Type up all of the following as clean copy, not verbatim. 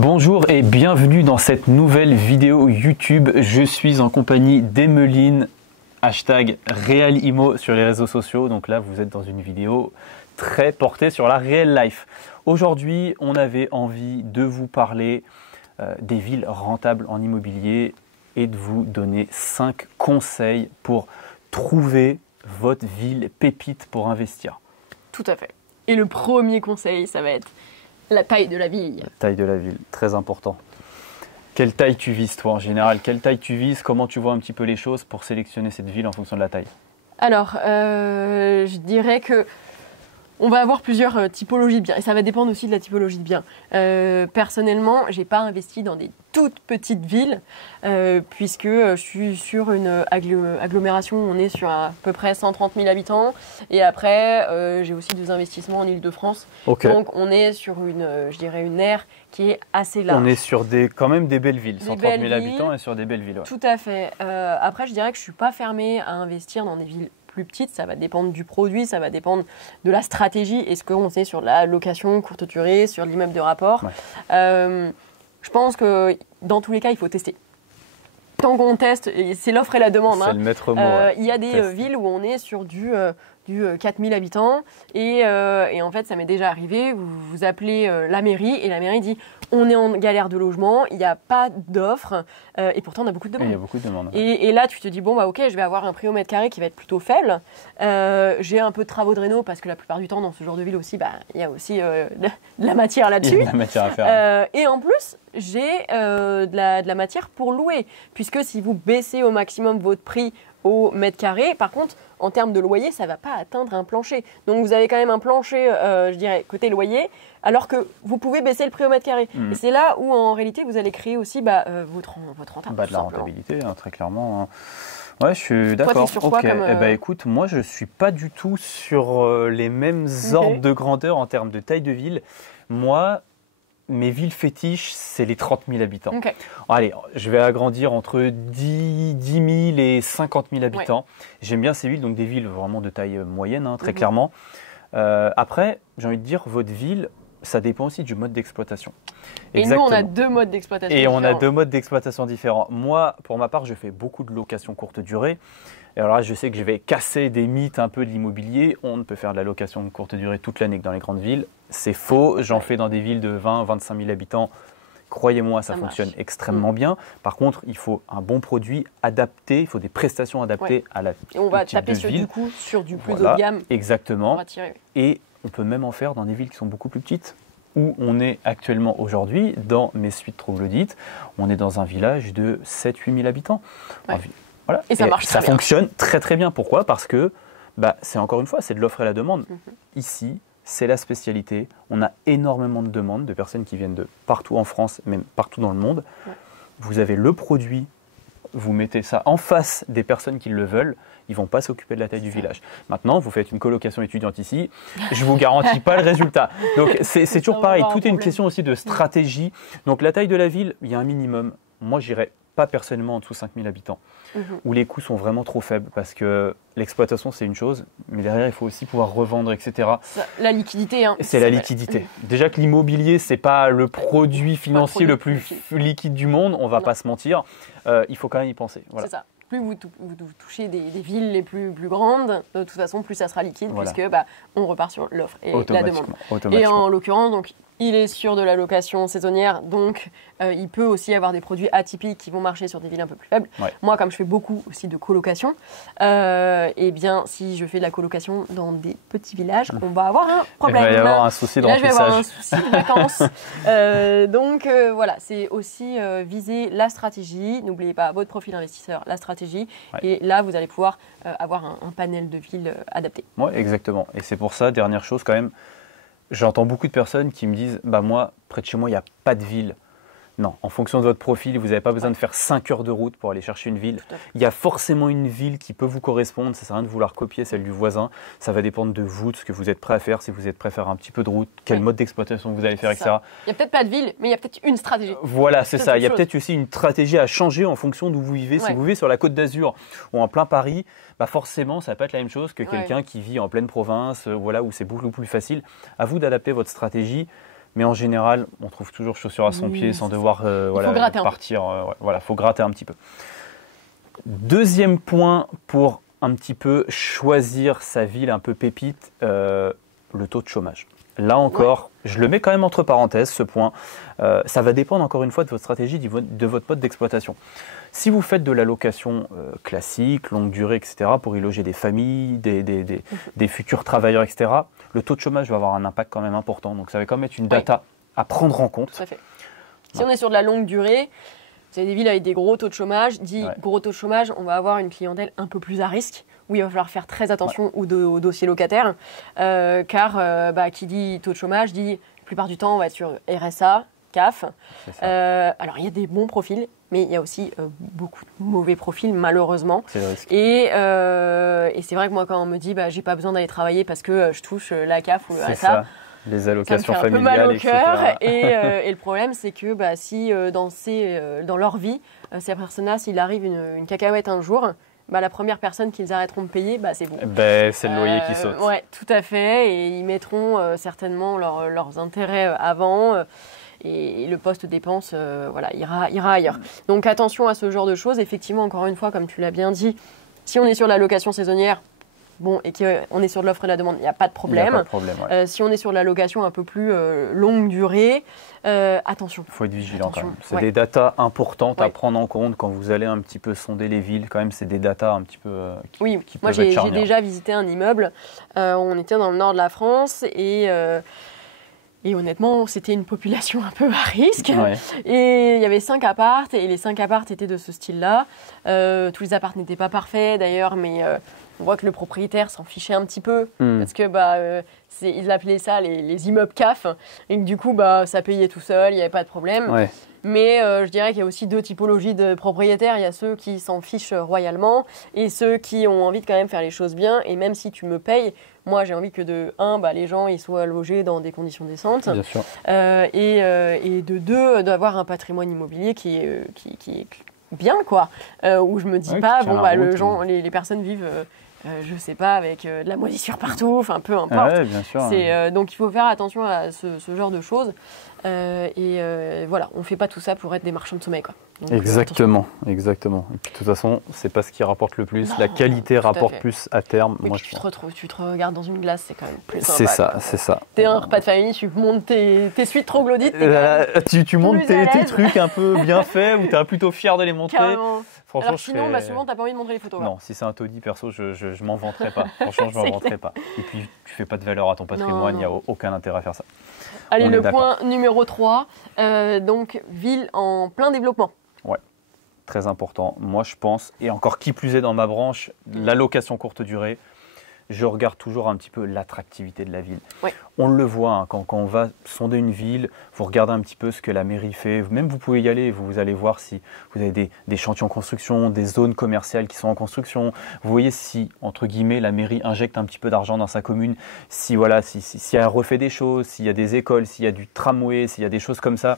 Bonjour et bienvenue dans cette nouvelle vidéo YouTube. Je suis en compagnie d'Emeline, hashtag RealImo sur les réseaux sociaux. Donc là, vous êtes dans une vidéo très portée sur la real life. Aujourd'hui, on avait envie de vous parler des villes rentables en immobilier et de vous donner 5 conseils pour trouver votre ville pépite pour investir. Tout à fait. Et le premier conseil, ça va être la taille de la ville. La taille de la ville, très important. Quelle taille tu vises toi en général? Quelle taille tu vises? Comment tu vois un petit peu les choses pour sélectionner cette ville en fonction de la taille? Alors, je dirais que on va avoir plusieurs typologies de biens et ça va dépendre aussi de la typologie de biens. Personnellement, j'ai pas investi dans des toutes petites villes puisque je suis sur une agglomération où on est sur à peu près 130 000 habitants et après j'ai aussi des investissements en Île-de-France. Okay. Donc on est sur je dirais une aire qui est assez large. On est sur quand même des belles villes, 130 000 habitants et sur des belles villes. Ouais. Tout à fait. Après, je dirais que je suis pas fermée à investir dans des villes plus petites, ça va dépendre du produit, ça va dépendre de la stratégie. Est-ce qu'on est sur la location courte durée, sur l'immeuble de rapport? Ouais. Je pense que dans tous les cas, il faut tester. Tant qu'on teste, c'est l'offre et la demande. C'est le maître mot. Il y a des villes où on est sur du 4000 habitants et en fait, ça m'est déjà arrivé, vous appelez la mairie et la mairie dit on est en galère de logement, il n'y a pas d'offre et pourtant on a beaucoup de demandes. Il y a beaucoup de demandes. Et là, tu te dis bon bah ok, je vais avoir un prix au mètre carré qui va être plutôt faible. J'ai un peu de travaux de réno parce que la plupart du temps dans ce genre de ville aussi, il y a aussi de la matière là-dessus. Il y a de la matière à faire. Et en plus, j'ai de la matière pour louer puisque si vous baissez au maximum votre prix au mètre carré, par contre, en termes de loyer, ça ne va pas atteindre un plancher. Donc, vous avez quand même un plancher, je dirais, côté loyer, alors que vous pouvez baisser le prix au mètre carré. Et c'est là où, en réalité, vous allez créer aussi votre rentabilité. De la rentabilité, hein, très clairement. Hein. Ouais, je suis d'accord. Toi, t'es sur quoi comme, Eh ben, écoute, moi, je ne suis pas du tout sur les mêmes ordres de grandeur en termes de taille de ville. Moi, mes villes fétiches, c'est les 30 000 habitants. Okay. Allez, je vais agrandir entre 10 000 et 50 000 habitants. Ouais. J'aime bien ces villes, donc des villes vraiment de taille moyenne, hein, très clairement. Après, j'ai envie de dire, votre ville, ça dépend aussi du mode d'exploitation. Et nous, on a deux modes d'exploitation différents. On a deux modes d'exploitation différents. Moi, pour ma part, je fais beaucoup de location courte durée. Et alors là, je sais que je vais casser des mythes un peu de l'immobilier. On ne peut faire de la location de courte durée toute l'année que dans les grandes villes. C'est faux. J'en fais dans des villes de 20 25 000 habitants. Croyez-moi, ça fonctionne extrêmement bien. Par contre, il faut un bon produit adapté. Il faut des prestations adaptées à la et on va taper sur du plus haut de gamme. Exactement. On va tirer. Et on peut même en faire dans des villes qui sont beaucoup plus petites. Où on est actuellement aujourd'hui, dans mes suites troglodytes, on est dans un village de 7 000 8 000 habitants. Ouais. Voilà. Et ça marche très bien. Ça fonctionne très très bien. Pourquoi? Parce que c'est encore une fois, c'est de l'offre et la demande. Ici, c'est la spécialité. On a énormément de demandes de personnes qui viennent de partout en France, même partout dans le monde. Ouais. Vous avez le produit, vous mettez ça en face des personnes qui le veulent, ils ne vont pas s'occuper de la taille du village. Maintenant, vous faites une colocation étudiante ici, je ne vous garantis pas le résultat. Donc c'est toujours pareil, tout est une question aussi de stratégie. Donc la taille de la ville, il y a un minimum. Moi, j'irais pas personnellement en dessous de 5 000 habitants, où les coûts sont vraiment trop faibles, parce que l'exploitation, c'est une chose, mais derrière, il faut aussi pouvoir revendre, etc. La liquidité. Hein. C'est la liquidité. Déjà que l'immobilier, ce n'est pas le produit financier le plus liquide du monde, on ne va pas se mentir. Il faut quand même y penser. Voilà. C'est ça. Plus vous touchez des villes les plus grandes, de toute façon, plus ça sera liquide, puisque on repart sur l'offre et la demande. Et en l'occurrence, donc, il est sur de la location saisonnière, donc il peut aussi avoir des produits atypiques qui vont marcher sur des villes un peu plus faibles. Ouais. Moi, comme je fais beaucoup aussi de colocation, eh bien, si je fais de la colocation dans des petits villages, on va avoir un problème. Il va y avoir un souci de remplissage. Là, je vais avoir un souci de vacances. Donc, voilà, c'est aussi viser la stratégie. N'oubliez pas votre profil investisseur, la stratégie. Ouais. Et là, vous allez pouvoir avoir un panel de villes adapté. Oui, exactement. Et c'est pour ça, dernière chose quand même, j'entends beaucoup de personnes qui me disent « moi, près de chez moi, il n'y a pas de ville ». Non, en fonction de votre profil, vous n'avez pas besoin de faire 5 heures de route pour aller chercher une ville. Il y a forcément une ville qui peut vous correspondre. Ça ne sert à rien de vouloir copier celle du voisin. Ça va dépendre de vous, de ce que vous êtes prêt à faire. Si vous êtes prêt à faire un petit peu de route, quel mode d'exploitation vous allez faire, etc. Il n'y a peut-être pas de ville, mais il y a peut-être une stratégie. Voilà, c'est ça. Il y a peut-être aussi une stratégie à changer en fonction d'où vous vivez. Si vous vivez sur la Côte d'Azur ou en plein Paris, forcément, ça ne va pas être la même chose que quelqu'un qui vit en pleine province, où c'est beaucoup plus facile. À vous d'adapter votre stratégie. Mais en général, on trouve toujours chaussures à son pied sans devoir partir. Voilà, faut gratter un petit peu. Deuxième point pour un petit peu choisir sa ville un peu pépite, le taux de chômage. Là encore, je le mets quand même entre parenthèses, ce point. Ça va dépendre encore une fois de votre stratégie, de votre mode d'exploitation. Si vous faites de la location classique, longue durée, etc., pour y loger des familles, des futurs travailleurs, etc., le taux de chômage va avoir un impact quand même important. Donc ça va quand même être une data à prendre en compte. Tout à fait. Si on est sur de la longue durée, vous avez des villes avec des gros taux de chômage. Gros taux de chômage, on va avoir une clientèle un peu plus à risque, où il va falloir faire très attention au dossier locataire, car qui dit taux de chômage dit la plupart du temps on va être sur RSA, CAF. Alors il y a des bons profils, mais il y a aussi beaucoup de mauvais profils malheureusement. C'est le risque. Et c'est vrai que moi quand on me dit j'ai pas besoin d'aller travailler parce que je touche la CAF ou le RSA. Ça. Les allocations ça me fait familiales, un peu mal au cœur. etc. Et le problème, c'est que si dans leur vie, ces personnes-là, s'il arrive une cacahuète un jour, la première personne qu'ils arrêteront de payer, c'est vous. C'est le loyer qui saute. Oui, tout à fait. Et ils mettront certainement leurs intérêts avant. Et le poste dépense ira ailleurs. Donc attention à ce genre de choses. Effectivement, encore une fois, comme tu l'as bien dit, si on est sur la location saisonnière, et qu'on est sur de l'offre et de la demande, il n'y a pas de problème. Il n'y a pas de problème, si on est sur de la location un peu plus longue durée, attention. Il faut être vigilant quand même. C'est des datas importantes à prendre en compte quand vous allez un petit peu sonder les villes. Quand même, c'est des datas un petit peu qui moi peuvent être charnières. J'ai déjà visité un immeuble. On était dans le nord de la France et honnêtement, c'était une population un peu à risque. Et il y avait 5 appartes et les 5 appartes étaient de ce style-là. Tous les appartes n'étaient pas parfaits d'ailleurs, mais on voit que le propriétaire s'en fichait un petit peu parce que il appelait ça les immeubles CAF et que du coup ça payait tout seul, il n'y avait pas de problème. Mais je dirais qu'il y a aussi 2 typologies de propriétaires. Il y a ceux qui s'en fichent royalement et ceux qui ont envie de quand même faire les choses bien. Et même si tu me payes, moi j'ai envie que les gens ils soient logés dans des conditions décentes. Bien sûr. Et de 2, d'avoir un patrimoine immobilier qui est bien, quoi. Où je me dis pas, les personnes vivent... je sais pas, avec de la moisissure partout, enfin peu importe. Bien sûr. Donc il faut faire attention à ce genre de choses. Voilà, on fait pas tout ça pour être des marchands de sommeil, quoi. Donc, exactement. Et puis de toute façon, c'est pas ce qui rapporte le plus. La qualité rapporte plus à terme. Mais moi, tu te regardes dans une glace, c'est quand même plus sympa. C'est ça. T'es un repas de famille, tu montes tes suites troglodytes. Tu montes tes trucs un peu bien faits ou t'es plutôt fier de les montrer. Carrément. Franchement, alors sinon, souvent, t'as pas envie de montrer les photos. Non, si c'est un taudis, perso, je m'en vanterais pas. Franchement, je m'en vanterais pas. Et puis, tu fais pas de valeur à ton patrimoine, il n'y a aucun intérêt à faire ça. Allez, le point numéro 3, donc ville en plein développement. Ouais, très important. Moi, je pense, et encore qui plus est dans ma branche, la location courte durée, je regarde toujours un petit peu l'attractivité de la ville. On le voit, quand on va sonder une ville, vous regardez un petit peu ce que la mairie fait. Même vous pouvez y aller, vous allez voir si vous avez des chantiers en construction, des zones commerciales qui sont en construction. Vous voyez si, entre guillemets, la mairie injecte un petit peu d'argent dans sa commune, si elle refait des choses, s'il y a des écoles, s'il y a du tramway, s'il y a des choses comme ça.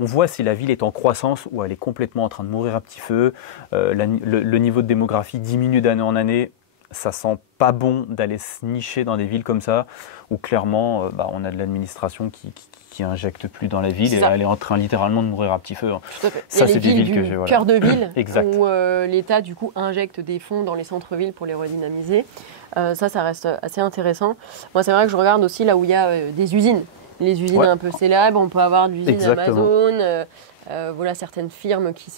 On voit si la ville est en croissance ou elle est complètement en train de mourir à petit feu. Le niveau de démographie diminue d'année en année. Ça sent pas bon d'aller se nicher dans des villes comme ça, où clairement, on a de l'administration qui injecte plus dans la ville et elle est en train littéralement de mourir à petit feu. Tout à fait. Ça, c'est des villes que j'ai. Cœur de ville, exact. Où l'État du coup injecte des fonds dans les centres-villes pour les redynamiser. Ça reste assez intéressant. Moi, c'est vrai que je regarde aussi là où il y a des usines. Les usines un peu célèbres, on peut avoir de l'usine Amazon. Voilà certaines firmes qui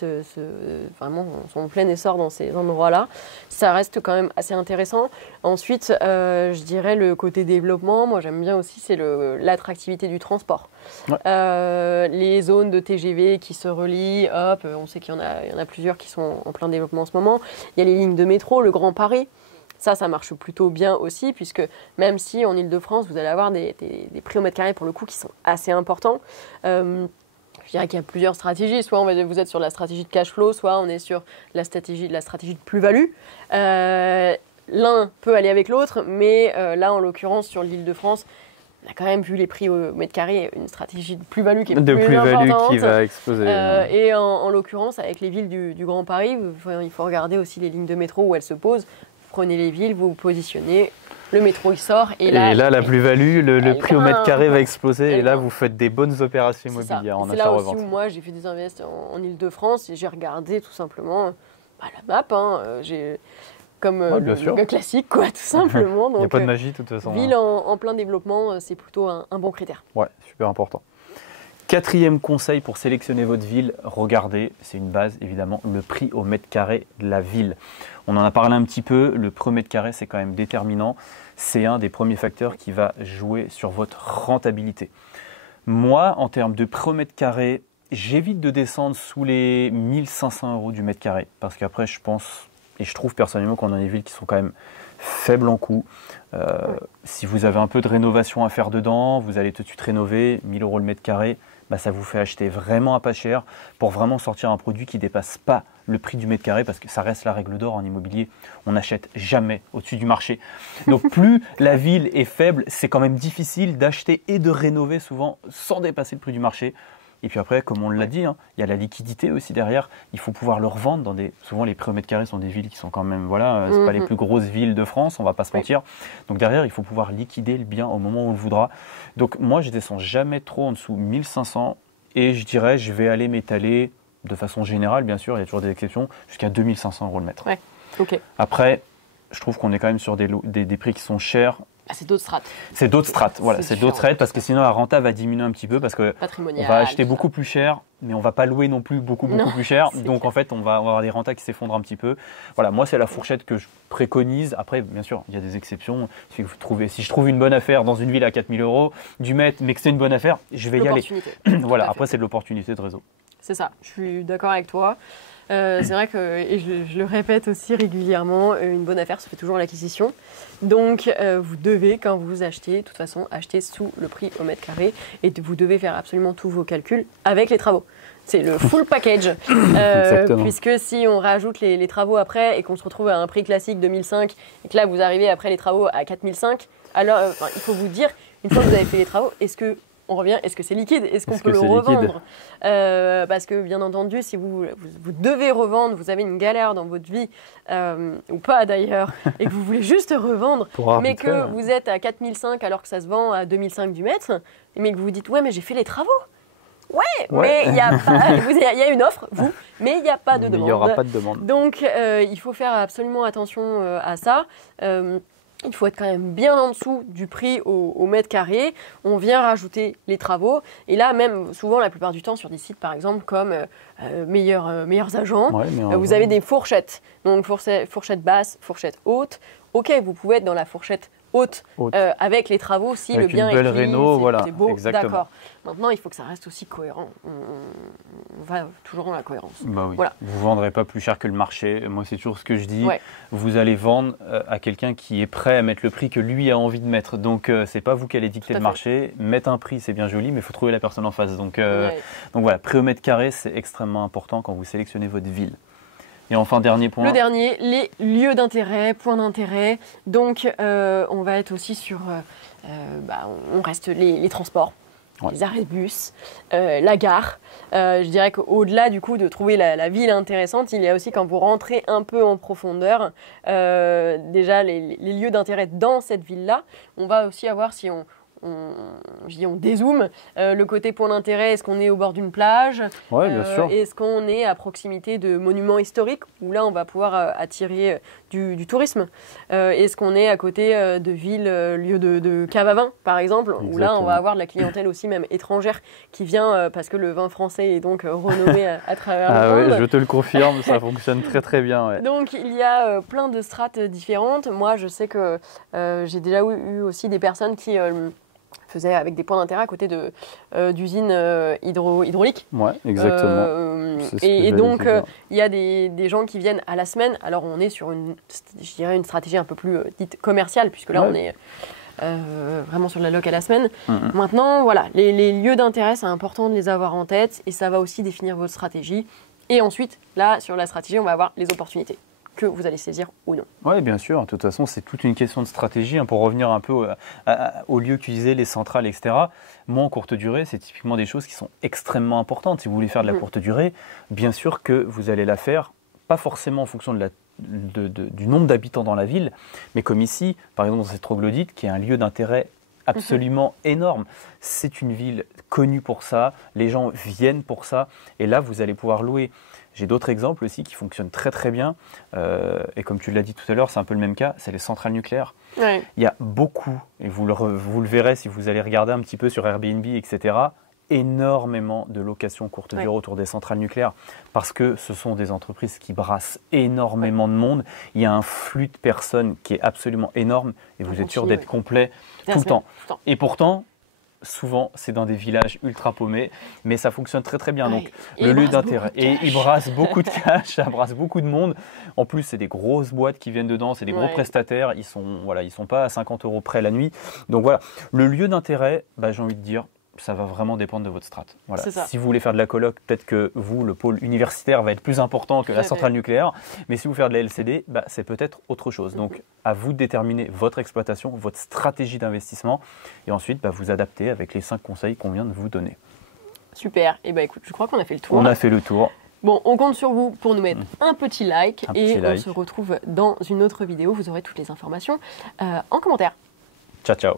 vraiment sont en plein essor dans ces endroits-là. Ça reste quand même assez intéressant. Ensuite, je dirais le côté développement. Moi, j'aime bien aussi, c'est l'attractivité du transport. Les zones de TGV qui se relient, on sait qu'il y en a plusieurs qui sont en plein développement en ce moment. Il y a les lignes de métro, le Grand Paris. Ça marche plutôt bien aussi, puisque même si en Ile-de-France, vous allez avoir des prix au mètre carré pour le coup qui sont assez importants. Je dirais qu'il y a plusieurs stratégies. Soit vous êtes sur la stratégie de cash flow, soit on est sur la stratégie de plus-value. L'un peut aller avec l'autre, mais là, en l'occurrence, sur l'Île-de-France, on a quand même vu les prix au mètre carré, une stratégie de plus-value qui est plus importante. Qui va exploser. Et en l'occurrence, avec les villes du Grand Paris, il faut regarder aussi les lignes de métro où elles se posent. prenez les villes, vous vous positionnez, le métro il sort et là la plus-value, le prix au mètre carré va exploser et là vous faites des bonnes opérations immobilières en achat-revente. C'est là aussi où moi j'ai fait des investissements en Ile-de-France et j'ai regardé tout simplement la map, comme le gars classique quoi, tout simplement. Il n'y a pas de magie de toute façon. Ville en plein développement, c'est plutôt un bon critère. Ouais, super important. 4e conseil pour sélectionner votre ville, regardez, c'est une base évidemment, le prix au mètre carré de la ville. On en a parlé un petit peu, le prix au mètre carré c'est quand même déterminant. C'est un des premiers facteurs qui va jouer sur votre rentabilité. Moi, en termes de prix au mètre carré, j'évite de descendre sous les 1 500 € du mètre carré. Parce qu'après, je pense, et je trouve personnellement qu'on a des villes qui sont quand même faibles en coût. Si vous avez un peu de rénovation à faire dedans, vous allez tout de suite rénover, 1 000 € le mètre carré. Ça vous fait acheter vraiment à pas cher pour vraiment sortir un produit qui ne dépasse pas le prix du mètre carré parce que ça reste la règle d'or en immobilier. On n'achète jamais au-dessus du marché. Donc plus la ville est faible, c'est quand même difficile d'acheter et de rénover souvent sans dépasser le prix du marché. Et puis après, comme on l'a dit, il y a la liquidité aussi derrière. Il faut pouvoir le revendre dans des... Souvent, les prix au mètre carré sont des villes qui sont quand même... Voilà, c'est pas les plus grosses villes de France, on va pas se mentir. Donc derrière, il faut pouvoir liquider le bien au moment où on le voudra. Donc moi, je descends jamais trop en dessous 1 500 et je dirais, je vais aller m'étaler de façon générale, bien sûr, il y a toujours des exceptions, jusqu'à 2 500 € le mètre. Ouais. Okay. Après, je trouve qu'on est quand même sur des prix qui sont chers. C'est d'autres strates. C'est d'autres strates, voilà, c'est d'autres strates parce que sinon la renta va diminuer un petit peu parce qu'on va acheter beaucoup plus cher, mais on va pas louer non plus beaucoup plus cher. Donc clair. En fait, on va avoir des rentas qui s'effondrent un petit peu. Voilà, moi c'est la fourchette que je préconise. Après, bien sûr, il y a des exceptions. Si je trouve une bonne affaire dans une ville à 4 000 € du mètre, mais que c'est une bonne affaire, je vais y aller. Voilà, après c'est de l'opportunité de réseau. C'est ça, je suis d'accord avec toi. C'est vrai que, et je le répète aussi régulièrement, une bonne affaire se fait toujours à l'acquisition. Donc, vous devez, quand vous achetez, de toute façon, acheter sous le prix au mètre carré et vous devez faire absolument tous vos calculs avec les travaux. C'est le full package. Puisque si on rajoute les travaux après et qu'on se retrouve à un prix classique de 1005 et que là, vous arrivez après les travaux à 4005, alors il faut vous dire, une fois que vous avez fait les travaux, on revient, est-ce que c'est liquide? Est-ce qu'on peut le revendre? Parce que bien entendu, si vous devez revendre, vous avez une galère dans votre vie, ou pas d'ailleurs, et que vous voulez juste revendre, mais que vous êtes à 4005 alors que ça se vend à 2005 du mètre, mais que vous vous dites, ouais, mais j'ai fait les travaux. Ouais, mais il y a une offre, mais il n'y a pas de demande. Il n'y aura pas de demande. Donc, il faut faire absolument attention à ça. Il faut être quand même bien en dessous du prix au mètre carré. On vient rajouter les travaux. Et là, même souvent, la plupart du temps, sur des sites, par exemple, comme Meilleurs Agents, vous avez des fourchettes. Donc, fourchette basse, fourchette haute. OK, vous pouvez être dans la fourchette haute. Avec les travaux si avec le bien est clean, réno, c'est beau, d'accord. Maintenant, il faut que ça reste aussi cohérent. On va toujours dans la cohérence. Bah oui. Voilà. Vous ne vendrez pas plus cher que le marché. Moi, c'est toujours ce que je dis. Ouais. Vous allez vendre à quelqu'un qui est prêt à mettre le prix que lui a envie de mettre. Donc, ce n'est pas vous qui allez dicter le marché. Mettre un prix, c'est bien joli, mais il faut trouver la personne en face. Donc voilà, prix au mètre carré, c'est extrêmement important quand vous sélectionnez votre ville. Et enfin, dernier point. Le dernier, les lieux d'intérêt, points d'intérêt. Donc, on va être aussi sur... on reste les transports, les arrêts de bus, la gare. Je dirais qu'au-delà du coup de trouver la ville intéressante, il y a aussi quand vous rentrez un peu en profondeur, déjà les lieux d'intérêt dans cette ville-là. On va aussi avoir, si on dézoome, le côté point d'intérêt, est-ce qu'on est au bord d'une plage? Oui, bien sûr. Est-ce qu'on est à proximité de monuments historiques où là on va pouvoir attirer du tourisme? Est-ce qu'on est à côté de villes, lieux de cave à vin par exemple? Exactement. Où là on va avoir de la clientèle aussi même étrangère qui vient parce que le vin français est donc renommé à travers le monde. Oui, je te le confirme, ça fonctionne très très bien. Ouais. Donc il y a plein de strates différentes. Moi je sais que j'ai déjà eu aussi des personnes qui... faisaient avec des points d'intérêt à côté d'usines hydrauliques. Oui, exactement. Et donc, il y a des gens qui viennent à la semaine. Alors, on est sur une stratégie un peu plus dite commerciale, puisque là, on est vraiment sur de la loc à la semaine. Maintenant, voilà, les lieux d'intérêt, c'est important de les avoir en tête et ça va aussi définir votre stratégie. Et ensuite, là, sur la stratégie, on va avoir les opportunités que vous allez saisir ou non. Oui, bien sûr. De toute façon, c'est toute une question de stratégie. Pour revenir un peu aux lieux qu'utilisaient les centrales, etc. Moi, en courte durée, c'est typiquement des choses qui sont extrêmement importantes. Si vous voulez faire de la courte durée, bien sûr que vous allez la faire, pas forcément en fonction de la du nombre d'habitants dans la ville, mais comme ici, par exemple dans cette troglodyte, qui est un lieu d'intérêt absolument énorme. C'est une ville connue pour ça, les gens viennent pour ça, et là vous allez pouvoir louer. J'ai d'autres exemples aussi qui fonctionnent très très bien, et comme tu l'as dit tout à l'heure, c'est un peu le même cas, c'est les centrales nucléaires. Ouais. Il y a beaucoup, et vous le verrez si vous allez regarder un petit peu sur Airbnb, etc., énormément de locations courte durée autour des centrales nucléaires, parce que ce sont des entreprises qui brassent énormément de monde. Il y a un flux de personnes qui est absolument énorme, et vous êtes sûr d'être complet tout le temps. Et pourtant, souvent, c'est dans des villages ultra paumés, mais ça fonctionne très très bien. Donc, le lieu d'intérêt. Et ils brassent beaucoup de cash, ça brasse beaucoup de monde. En plus, c'est des grosses boîtes qui viennent dedans, c'est des gros prestataires. Ils sont pas à 50 € près la nuit. Donc voilà, le lieu d'intérêt, j'ai envie de dire, ça va vraiment dépendre de votre strate. Voilà. Si vous voulez faire de la coloc, peut-être que vous, le pôle universitaire va être plus important que la centrale nucléaire. Mais si vous faites de la LCD, c'est peut-être autre chose. Donc, à vous de déterminer votre exploitation, votre stratégie d'investissement. Et ensuite, vous adapter avec les 5 conseils qu'on vient de vous donner. Super. Et écoute, je crois qu'on a fait le tour. On a fait le tour. Bon, on compte sur vous pour nous mettre un petit like. On se retrouve dans une autre vidéo. Vous aurez toutes les informations en commentaire. Ciao, ciao.